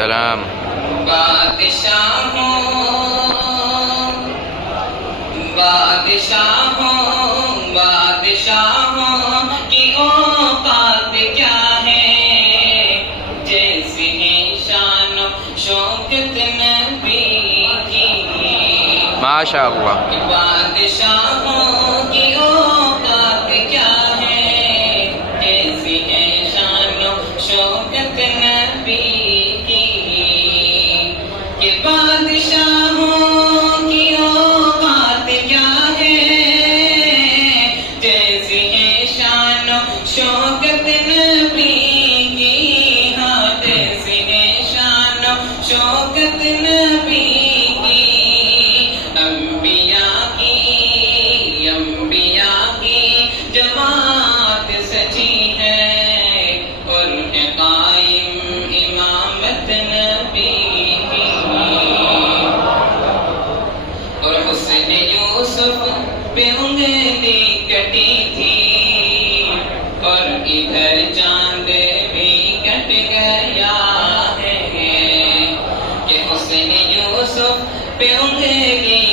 السلام. بادشاہوں بادشاہوں بادشاہوں کی اوقات کیا ہے، جیسی ہے شان و شوکت نبی کی. ماشاء اللہ. بادشاہوں کی اوقات کیا ہے، جیسی ہے شان و شوکت نبی کی. کہ بادشاہوں کی اوقات کیا ہے، جیسی ہے شان و شوکت نبی کی. ہاں جیسی ہے شان و شوکت نبی کی. انبیاء کی جماعت سچی ہے، اور ہے قائم امامت نبی کی. اور حسن یوسف پہ انگلی کٹی تھی، اور ادھر چاند بھی کٹ گیا ہے. کہ حسن یوسف پہ انگلی